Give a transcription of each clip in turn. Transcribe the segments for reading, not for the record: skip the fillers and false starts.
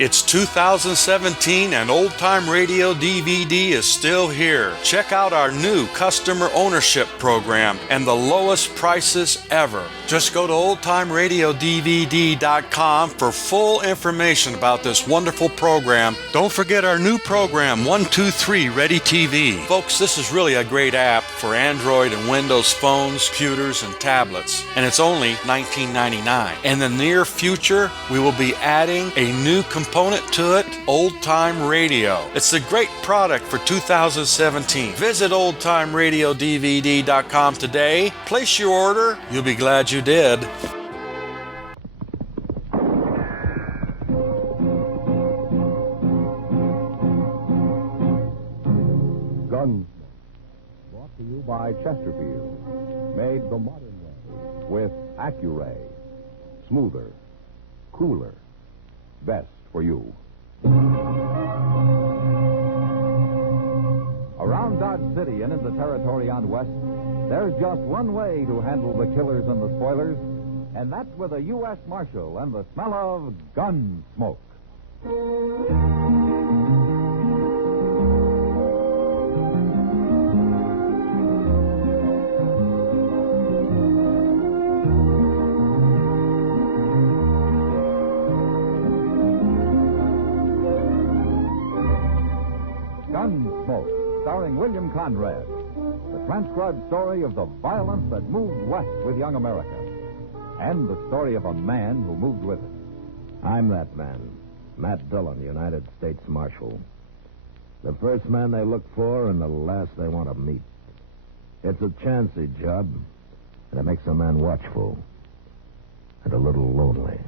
It's 2017 and Old Time Radio DVD is still here. Check out our new customer ownership program and the lowest prices ever. Just go to oldtimeradiodvd.com for full information about this wonderful program. Don't forget our new program, 123 Ready TV. Folks, this is really a great app for Android and Windows phones, computers, and tablets. And it's only $19.99. In the near future, we will be adding a new component to it, Old Time Radio. It's a great product for 2017. Visit oldtimeradiodvd.com today. Place your order. You'll be glad you did. Gunsmoke, brought to you by Chesterfield, made the modern way with Accuray. Smoother, cooler, best for you. Around Dodge City and in the territory on West, there's just one way to handle the killers and the spoilers, and that's with a U.S. Marshal and the smell of Gunsmoke. Gunsmoke, starring William Conrad. The transcribed story of the violence that moved west with young America. And the story of a man who moved with it. I'm that man, Matt Dillon, United States Marshal. The first man they look for and the last they want to meet. It's a chancy job, and it makes a man watchful and a little lonely.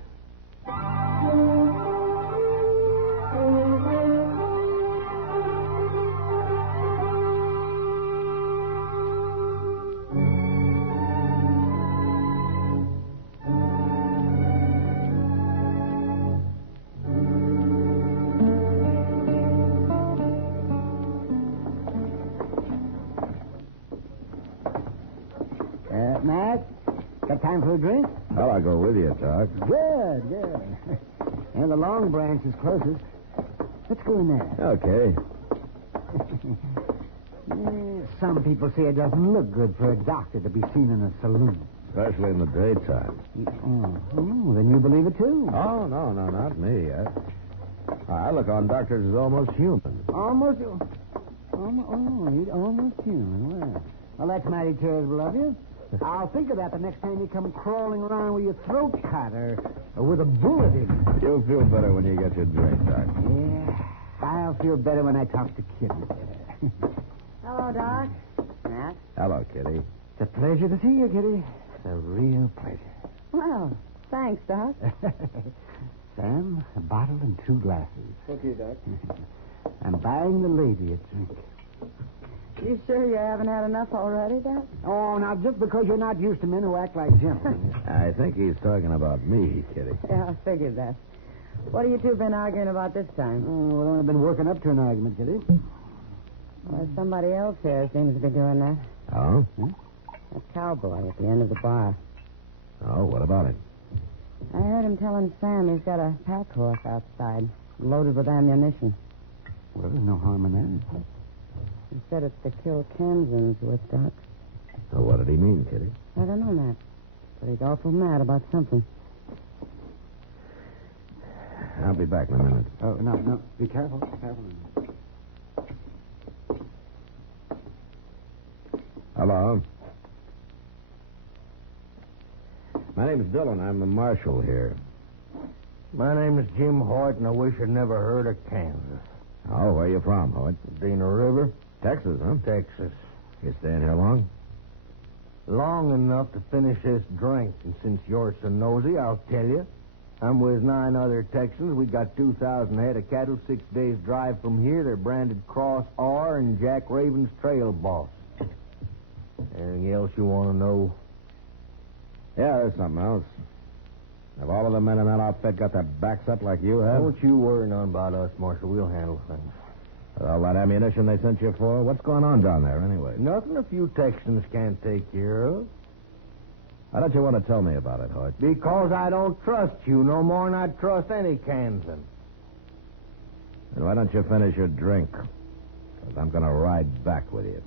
Matt, got time for a drink? Well, I'll go with you, Doc. Good. And the Long Branch is closest. Let's go in there. Okay. Some people say it doesn't look good for a doctor to be seen in a saloon. Especially in the daytime. Oh, then you believe it, too. Oh, no, not me. I look on doctors as almost human. Almost human. Well, that's mighty charitable of you. I'll think of that the next time you come crawling around with your throat cut or with a bullet in it. You'll feel better when you get your drink, Doc. Yeah, I'll feel better when I talk to Kitty. Hello, Doc. Matt? Hello, Kitty. It's a pleasure to see you, Kitty. It's a real pleasure. Well, thanks, Doc. Sam, a bottle and 2 glasses. Thank you, Doc. I'm buying the lady a drink. You sure you haven't had enough already, Doc? Oh, now, just because you're not used to men who act like gentlemen. I think he's talking about me, Kitty. Yeah, I figured that. What have you two been arguing about this time? Oh, we've only been working up to an argument, Kitty. Well, somebody else here seems to be doing that. Oh? That cowboy at the end of the bar. Oh, what about it? I heard him telling Sam he's got a pack horse outside, loaded with ammunition. Well, there's no harm in that. He said it's to kill Kansans with, Doc. Oh, what did he mean, Kitty? I don't know, Matt. But he's awful mad about something. I'll be back in a minute. Oh, no. Be careful. Hello. My name's Dillon. I'm the marshal here. My name is Jim Hoyt, and I wish I'd never heard of Kansas. Oh, where you from, Hoyt? Dana River, Texas, huh? Texas. You staying here long? Long enough to finish this drink, and since you're so nosy, I'll tell you. I'm with 9 other Texans. We got 2,000 head of cattle 6 days' drive from here. They're branded Cross R and Jack Raven's Trail Boss. Anything else you want to know? Yeah, there's something else. Have all of the men in that outfit got their backs up like you have? Don't you worry none about us, Marshal. We'll handle things. With all that ammunition they sent you for? What's going on down there, anyway? Nothing a few Texans can't take care of. Why don't you want to tell me about it, Hoyt? Because I don't trust you no more than I trust any Kansan. And why don't you finish your drink? 'Cause I'm going to ride back with you.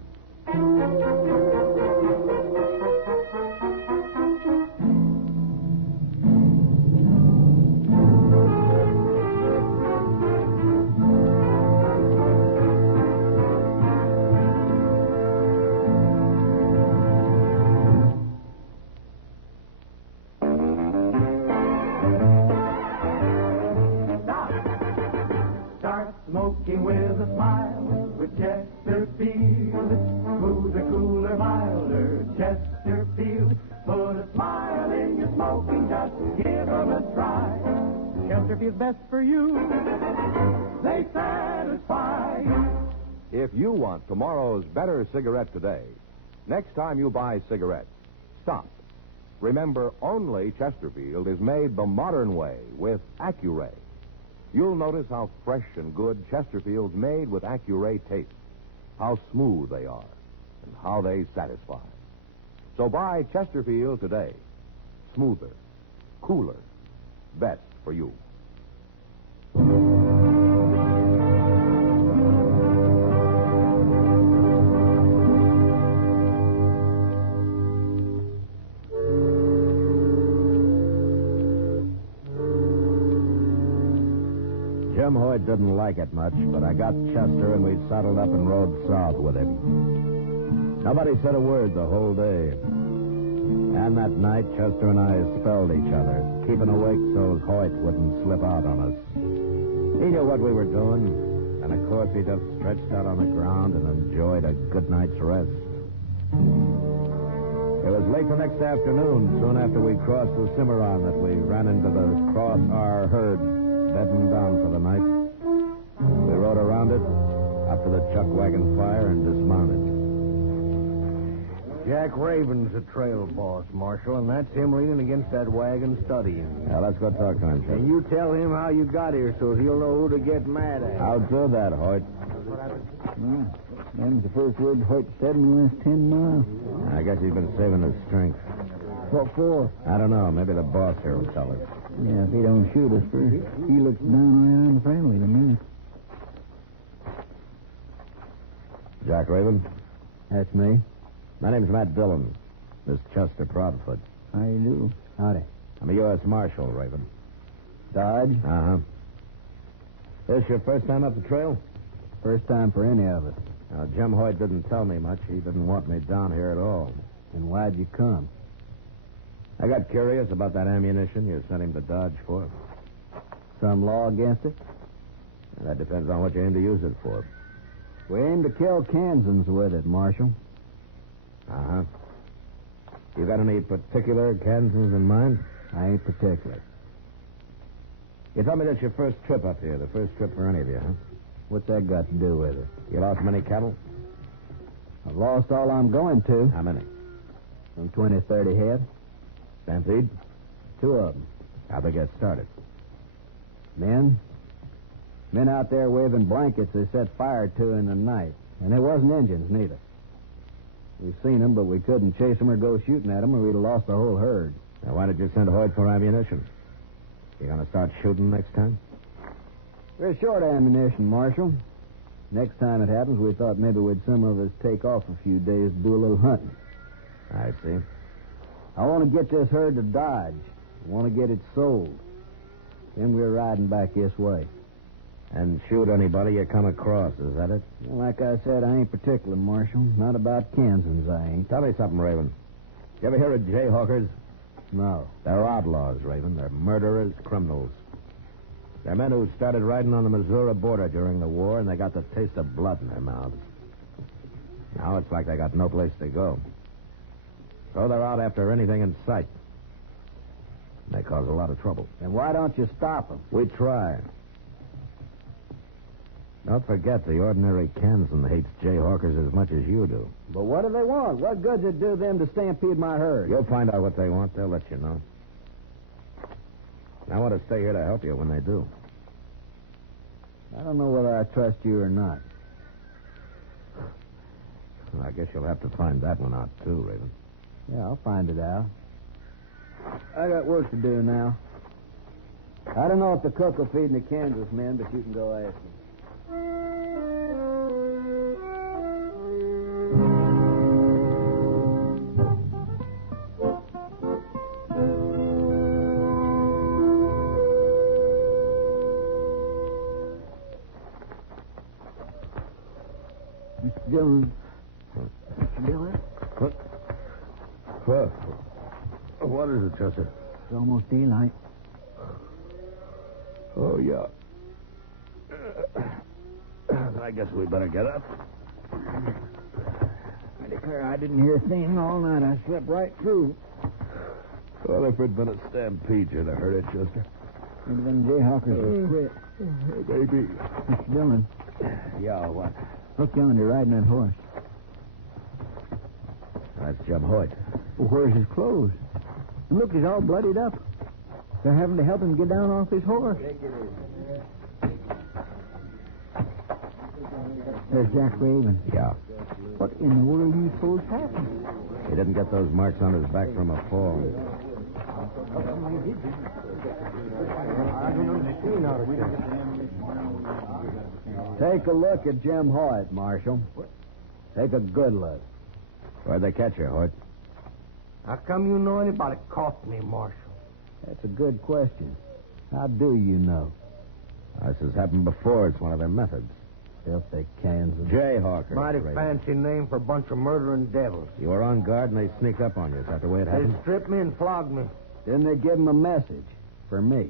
Start smoking with a smile with Chesterfield. Smoother, cooler, milder Chesterfield. Put a smile in your smoking, just give 'em a try. Chesterfield's best for you. They satisfy. If you want tomorrow's better cigarette today, next time you buy cigarettes, stop. Remember, only Chesterfield is made the modern way with Accuray. You'll notice how fresh and good Chesterfield's made with Accuray taste, how smooth they are, and how they satisfy. So buy Chesterfield today. Smoother, cooler, best for you. Jim Hoyt didn't like it much, but I got Chester and we saddled up and rode south with him. Nobody said a word the whole day. And that night, Chester and I spelled each other, keeping awake so Hoyt wouldn't slip out on us. He knew what we were doing, and of course he just stretched out on the ground and enjoyed a good night's rest. It was late the next afternoon, soon after we crossed the Cimarron, that we ran into the Cross R herd bedding down for the night. We rode around it, up to the chuck wagon fire, and dismounted. Jack Raven's the trail boss, Marshal, and that's him leaning against that wagon studying. Now, let's go talk to him, And Chester. you tell him how you got here so he'll know who to get mad at. I'll do that, Hoyt. Them's the first word Hoyt said in the last 10 miles. I guess he's been saving his strength. What for? I don't know. Maybe the boss here will tell us. Yeah, if he don't shoot us first. He looks downright unfriendly to me. Jack Raven? That's me. My name's Matt Dillon. This is Chester Proudfoot. How you do? Howdy. I'm a U.S. Marshal, Raven. Dodge? Uh-huh. This your first time up the trail? First time for any of us. Now, Jim Hoyt didn't tell me much. He didn't want me down here at all. And why'd you come? I got curious about that ammunition you sent him to Dodge for. Some law against it? And that depends on what you aim to use it for. We aim to kill Kansans with it, Marshal. Uh-huh. You got any particular Kansans in mind? I ain't particular. You told me that's your first trip up here, the first trip for any of you, huh? What's that got to do with it? You lost many cattle? I've lost all I'm going to. How many? Some 20, 30 head. Stampede? 2 of them. How'd they get started? Men out there waving blankets they set fire to in the night. And they wasn't Indians, neither. We've seen them, but we couldn't chase them or go shooting at them, or we'd have lost the whole herd. Now, why did you send Hoyt for ammunition? You gonna start shooting next time? We're short of ammunition, Marshal. Next time it happens, we thought maybe some of us take off a few days to do a little hunting. I see. I want to get this herd to Dodge. I want to get it sold. Then we're riding back this way. And shoot anybody you come across, is that it? Well, like I said, I ain't particular, Marshal. Not about Kansans, I ain't. Tell me something, Raven. You ever hear of Jayhawkers? No. They're outlaws, Raven. They're murderers, criminals. They're men who started riding on the Missouri border during the war, and they got the taste of blood in their mouths. Now it's like they got no place to go. So they're out after anything in sight. And they cause a lot of trouble. Then why don't you stop them? We try. Don't forget, the ordinary Kansan hates Jayhawkers as much as you do. But what do they want? What good's it do them to stampede my herd? You'll find out what they want. They'll let you know. I want to stay here to help you when they do. I don't know whether I trust you or not. Well, I guess you'll have to find that one out, too, Raven. Yeah, I'll find it out. I got work to do now. I don't know if the cook will feed the Kansas men, but you can go ask him. Mr. Dillon. Mr. Dillon? What is it, Chester? It's almost daylight. Oh, yeah. I guess we better get up. I declare I didn't hear a thing all night. I slept right through. Well, if it'd been a stampede, you'd have heard it, Chester. Maybe them jayhawkers would quit. Maybe. Mr. Dillon, Yeah, what? look yonder riding that horse. That's Jim Hoyt. Well, where's his clothes? And look, he's all bloodied up. They're having to help him get down off his horse. There's Jack Raven. Yeah. What in the world do you suppose happened? He didn't get those marks on his back from a fall. Take a look at Jim Hoyt, Marshal. Take a good look. Where'd they catch you, Hoyt? How come you know anybody caught me, Marshal? That's a good question. How do you know? This has happened before. It's one of their methods. Filthy Kansas. Jayhawkers. Mighty Raven. fancy name for a bunch of murdering devils. You were on guard and they sneak up on you. Is that the way it They happened? stripped me and flogged me. Didn't they give him a message? For me.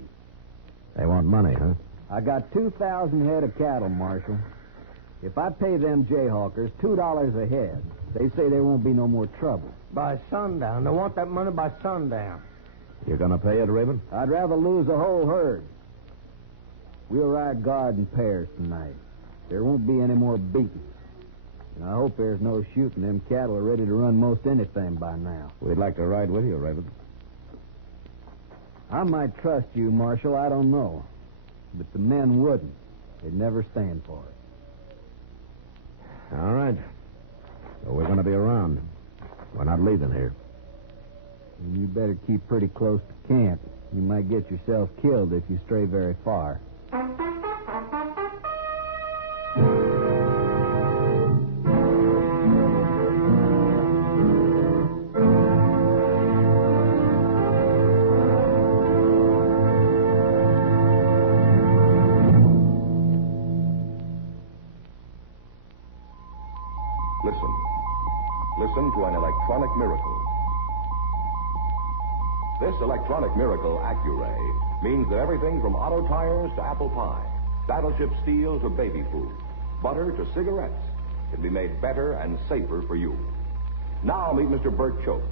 They want money, huh? I got 2,000 head of cattle, Marshal. If I pay them jayhawkers $2 a head, they say there won't be no more trouble. By sundown. They want that money by sundown. You're going to pay it, Raven? I'd rather lose the whole herd. We'll ride guard in pairs tonight. There won't be any more beating. And I hope there's no shooting. Them cattle are ready to run most anything by now. We'd like to ride with you, Raven. I might trust you, Marshal. I don't know. But the men wouldn't. They'd never stand for it. All right. So we're going to be around. We're not leaving here. And you better keep pretty close to camp. You might get yourself killed if you stray very far. Listen. Listen to an electronic miracle. This electronic miracle, Accuray, means that everything from auto tires to apple pie, battleship steels or baby food, butter to cigarettes, can be made better and safer for you. Now meet Mr. Bert Choate,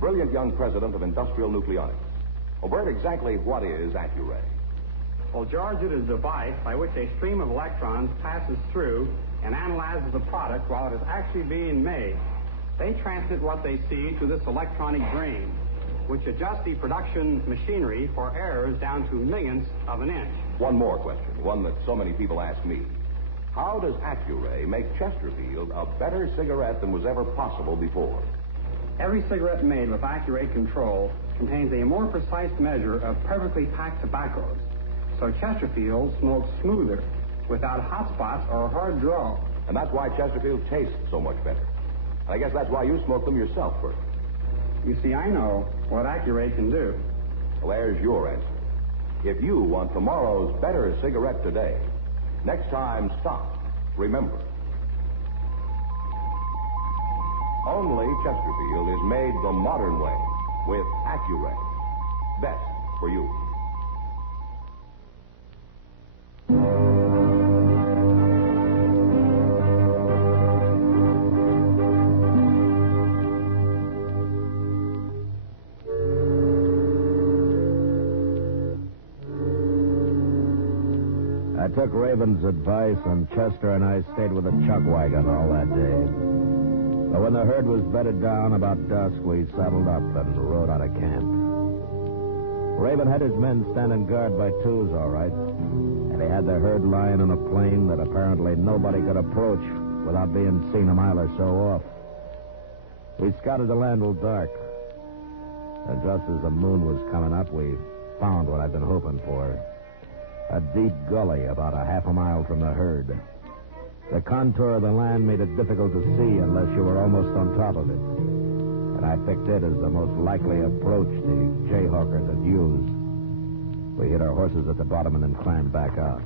brilliant young president of Industrial Nucleonics. Well, Bert, exactly what is Accuray? Well, George, it is a device by which a stream of electrons passes through and analyzes the product while it is actually being made. They transmit what they see to this electronic brain, which adjusts the production machinery for errors down to millionths of an inch. One more question, one that so many people ask me. How does Accuray make Chesterfield a better cigarette than was ever possible before? Every cigarette made with Accuray control contains a more precise measure of perfectly packed tobaccos, so Chesterfield smokes smoother, without hot spots or a hard draw. And that's why Chesterfield tastes so much better. And I guess that's why you smoke them yourself, Bert. You see, I know what Accuray can do. Well, there's your answer. If you want tomorrow's better cigarette today, next time stop. Remember. Only Chesterfield is made the modern way with Accuray. Best for you. I took Raven's advice, and Chester and I stayed with the chuck wagon all that day. But when the herd was bedded down about dusk, we saddled up and rode out of camp. Raven had his men standing guard by twos, all right, and he had the herd lying in a plain that apparently nobody could approach without being seen a mile or so off. We scouted the land till dark, and just as the moon was coming up, we found what I'd been hoping for. A deep gully about a half a mile from the herd. The contour of the land made it difficult to see unless you were almost on top of it. And I picked it as the most likely approach the Jayhawkers had used. We hid our horses at the bottom and then climbed back out.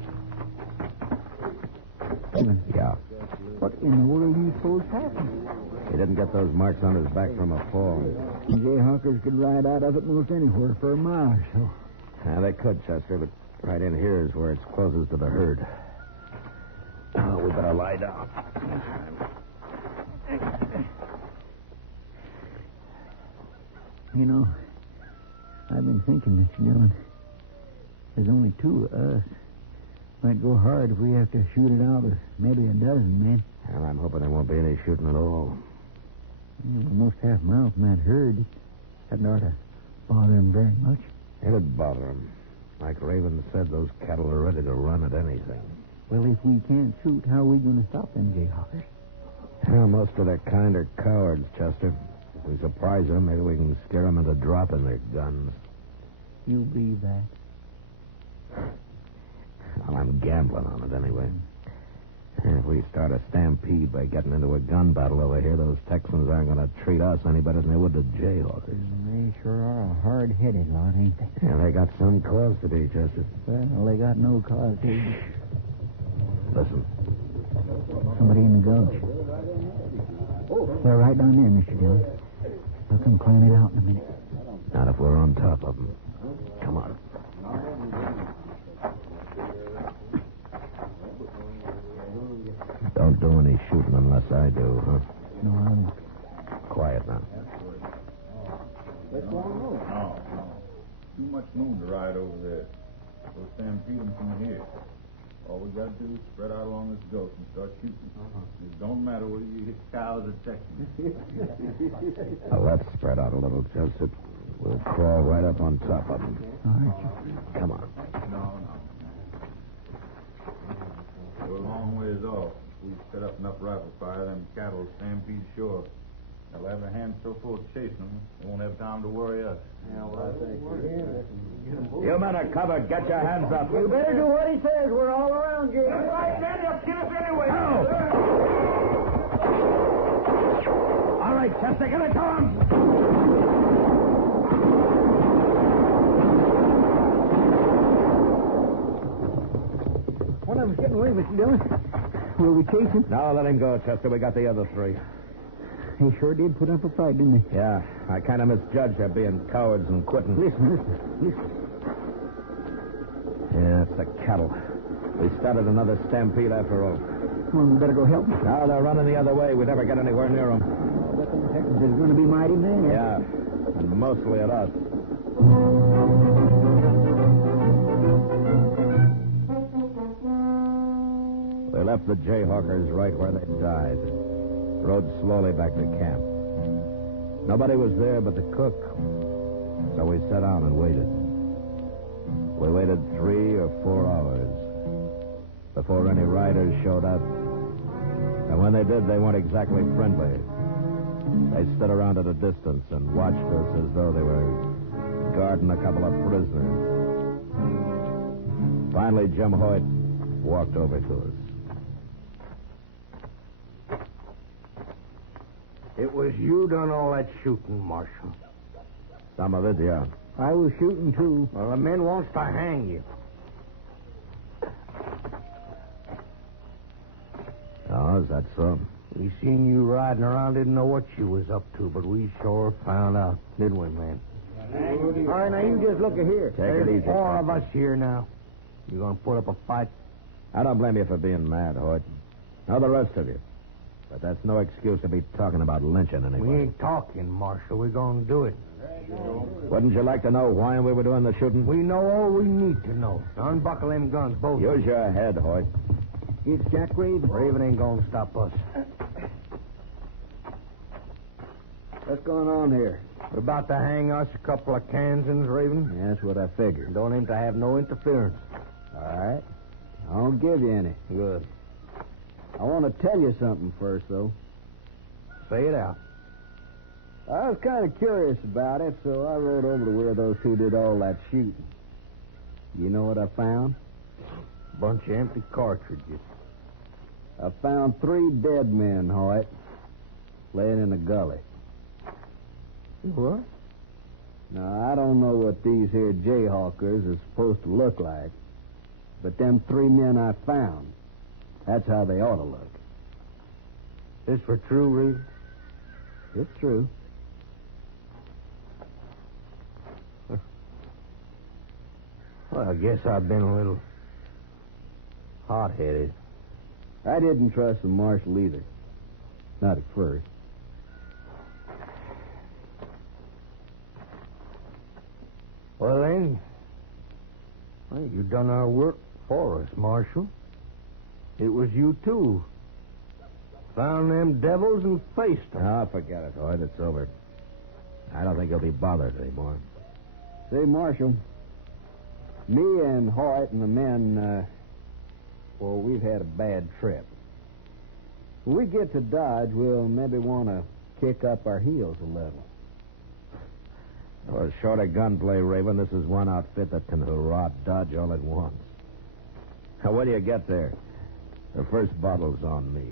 Yeah. What in the world do you suppose happened? He didn't get those marks on his back from a fall. The Jayhawkers could ride out of it most anywhere for a mile or so. Yeah, they could, Chester, but right in here is where it's closest to the herd. Oh, we better lie down. You know, I've been thinking, Mr. Dillon, there's only two of us. Might go hard if we have to shoot it out with maybe a dozen men. Well, I'm hoping there won't be any shooting at all. We're almost half a mile from that herd. That ought to bother him very much. It'd bother him. Like Raven said, those cattle are ready to run at anything. Well, if we can't shoot, how are we going to stop them Jayhawkers? Well, most of their kind are cowards, Chester. If we surprise them, maybe we can scare them into dropping their guns. You believe that? Well, I'm gambling on it anyway. And if we start a stampede by getting into a gun battle over here, those Texans aren't going to treat us any better than they would the Jayhawkers. They sure are a hard-headed lot, ain't they? Yeah, they got some cause to be, Chester. Well, they got no cause to. Listen. Somebody in the gulch. They're right down there, Mr. Dillon. They'll come climbing out in a minute. Not if we're on top of them. Come on. Don't do any shooting unless I do, huh? No, I won't. Quiet now. No. Too much moon to ride over there. We'll stampede them from here. All we got to do is spread out along this gulch and start shooting. It don't matter whether you hit cows or Texans. Now, let's spread out a little, Joseph. We'll crawl right up on top of them. All right. Come on. No. We're a long ways off. We've set up enough rifle fire, them cattle will stampede sure. They'll have their hands so full of chasing them, they won't have time to worry us. You men are covered. Get your hands up. You better do what he says. We're all around you. That's right, Danny. Up, get us anyway. All right, Chester, get it to him. One of them's getting away, Mr. Dillon. Will we chase him? No, let him go, Chester. We got the other three. He sure did put up a fight, didn't he? Yeah, I kind of misjudged their being cowards and quitting. Listen. Yeah, it's the cattle. We started another stampede after all. Come on, we better go help them. Now they're running the other way. We'd never get anywhere near them. I bet them Texans is going to be mighty mad. Yeah, and mostly at us. We left the Jayhawkers right where they died. Rode slowly back to camp. Nobody was there but the cook. So we sat down and waited. We waited 3 or 4 hours before any riders showed up. And when they did, they weren't exactly friendly. They stood around at a distance and watched us as though they were guarding a couple of prisoners. Finally, Jim Hoyt walked over to us. It was you done all that shooting, Marshal. Some of it, yeah. I was shooting, too. Well, the men wants to hang you. Oh, is that so? We seen you riding around, didn't know what you was up to, but we sure found out, didn't we, man? All right, now you just look here. Take it There's easy. 4 of us here now. You gonna put up a fight? I don't blame you for being mad, Hoyt. Nor the rest of you. But that's no excuse to be talking about lynching anybody. We ain't talking, Marshal. We're gonna do it. Wouldn't you like to know why we were doing the shooting? We know all we need to know. Now unbuckle them guns, both. Use your head, Hoyt. It's Jack Raven. Raven ain't gonna stop us. What's going on here? We're about to hang us a couple of Kansans, Raven. That's what I figured. Don't aim to have no interference. All right. I won't give you any. Good. I want to tell you something first, though. Say it out. I was kind of curious about it, so I rode over to where those two did all that shooting. You know what I found? Bunch of empty cartridges. I found 3 dead men, Hoyt, laying in the gully. What? Now, I don't know what these here jayhawkers are supposed to look like, but them 3 men I found, that's how they ought to look. This for true, Reed? It's true. Well, I guess I've been a little hot-headed. I didn't trust the marshal either. Not at first. Well, then, you done our work for us, Marshal. It was you, too. Found them devils and faced them. Ah, forget it, Hoyt. It's over. I don't think he'll be bothered anymore. Say, Marshal, me and Hoyt and the men, we've had a bad trip. When we get to Dodge, we'll maybe want to kick up our heels a little. Well, short of gunplay, Raven, this is one outfit that can hurrah Dodge all at once. Now, when do you get there? The first bottle's on me.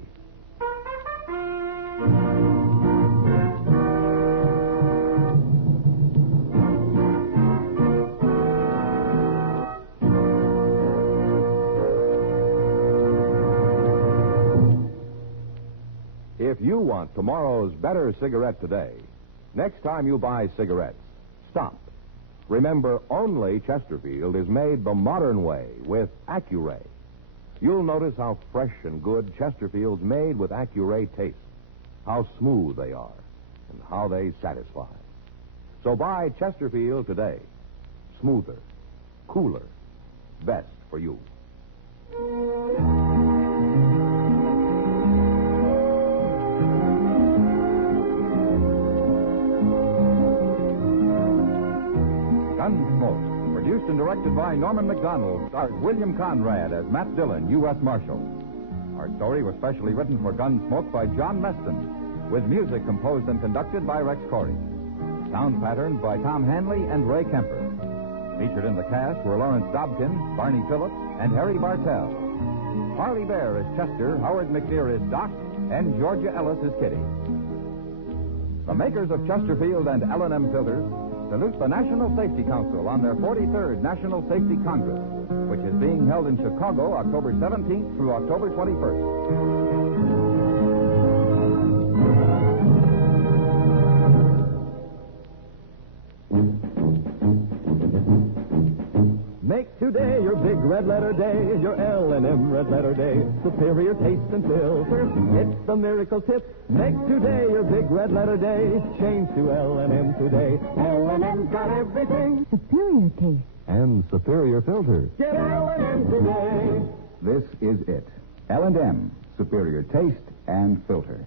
If you want tomorrow's better cigarette today, next time you buy cigarettes, stop. Remember, only Chesterfield is made the modern way with Accuray. You'll notice how fresh and good Chesterfield's made with Accuray taste, how smooth they are, and how they satisfy. So buy Chesterfield today. Smoother, cooler, best for you. Gunsmoke, produced and directed by Norman McDonald, stars William Conrad as Matt Dillon, U.S. Marshal. Our story was specially written for Gunsmoke by John Meston, with music composed and conducted by Rex Corey. Sound patterns by Tom Hanley and Ray Kemper. Featured in the cast were Lawrence Dobkin, Barney Phillips, and Harry Bartell. Harley Bear is Chester, Howard McNear is Doc, and Georgia Ellis is Kitty. The makers of Chesterfield and L&M filters salute the National Safety Council on their 43rd National Safety Congress, which is being held in Chicago October 17th through October 21st. Make today your big red letter day, your L&M red letter day. Superior taste and filter, it's the miracle tip. Make today your big red letter day. Change to L&M today. L&M's got everything. Superior taste. And superior filters. Get L&M today. This is it. L&M, superior taste and filter.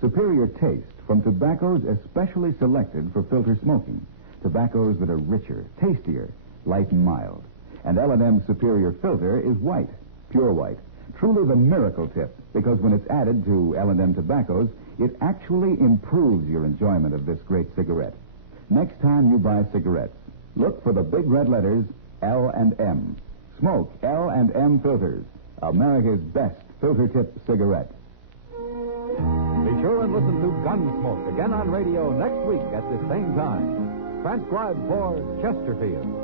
Superior taste from tobaccos especially selected for filter smoking. Tobaccos that are richer, tastier, light and mild. And L&M's superior filter is white, pure white. Truly the miracle tip, because when it's added to L&M tobaccos, it actually improves your enjoyment of this great cigarette. Next time you buy cigarettes, look for the big red letters L&M. Smoke L&M filters, America's best filter tip cigarette. Be sure and listen to Gunsmoke again on radio next week at the same time. Transcribed for Chesterfield.